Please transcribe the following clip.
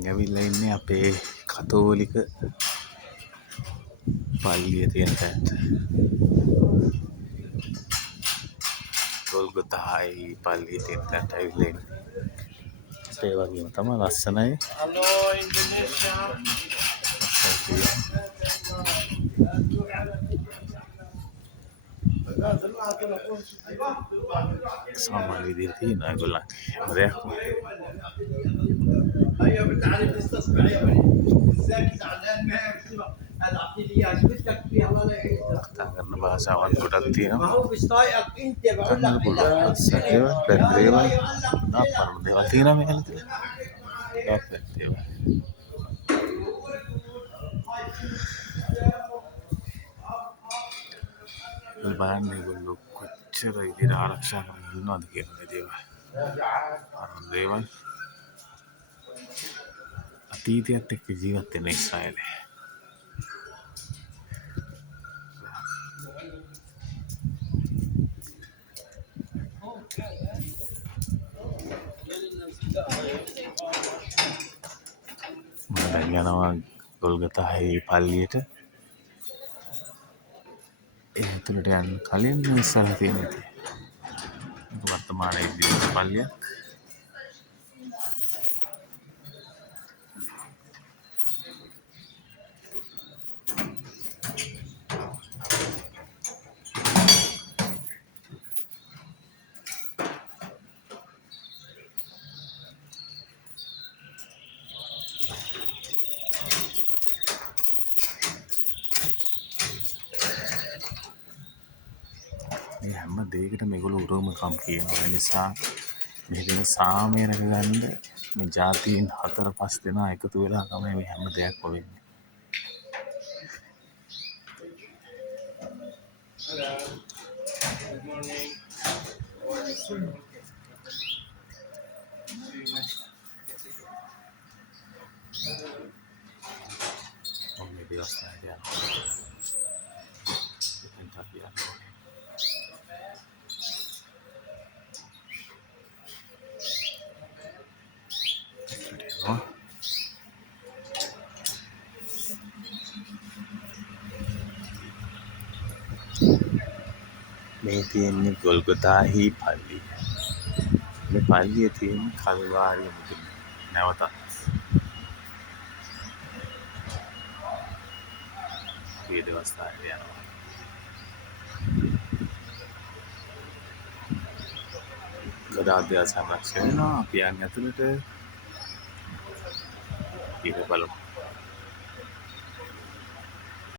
දැන් ඇවිල්ලා ඉන්නේ අපේ කතෝලික පල්ලිය තියෙන තැනට. ගොල්ගොතායි පල්ලිය තියෙන තැනට ඇවිල්ලා ඉන්නේ. ඒ වගේම තමයි ලස්සනයි. හලෝ ඉන්ඩෝනේෂියා. සාමාන්‍ය විදිහට තියෙන ඒගොල්ලන්ගේ හැම දෙයක්ම. ايوه بتعرف تستصبح يا بني ازيك زعلان ما اعطي لي اياك بدك فيها الله لا يعيشك කතා කරන භාෂාවන් ගොඩක් තියෙනවා. ما هو بيستايقك انت بقول لك සැකේවත් බැන්දේවල් නාපරම දේවල් තියෙනවා මේකල තියෙනවා. ඒකත් බැන්දේවල්. බලන්න ඒගොල්ලෝ කොච්චර විදිහට ආරක්ෂා කරගෙන ඉන්නවද කියන මේ දේවල්. අර දේවල් අතීතයත් එක්ක ජීවත් වෙන ඉස්රායලේ. මම දැන් යනවා ගොල්ගොතාහේ පල්ලියට. ඒ ඇතුළට යන්න කලින් ඉස්සරහ තියෙන ඉතින් වර්තමානයේ ඉදිරියට පල්ලියක්. මේ හැම දෙයකට මේගොල්ලෝ උරුමකම් කියනවා. ඒ නිසා මේ දෙන සාමය රැකගන්න මේ ජාතීන් 4-5 දෙනා එකතු වෙලා තමයි මේ හැම දෙයක්ම වෙන්නේ. Good morning. මේ දවස් නැහැ යනවා. ඉතින් අපි යනවා. මේ තියෙන්නේ ගොල්ගොතාහි පල්ලිය. මේ පල්ලිය තියෙන්නේ කල්වාරිය මුදුන. නැවතත් මේ දවස් නැහැ යනවා. ගොඩාක් දේවල් සංරක්ෂණය වෙනවා. අපි යන්නේ ඇතුළට. ඊට බලමු.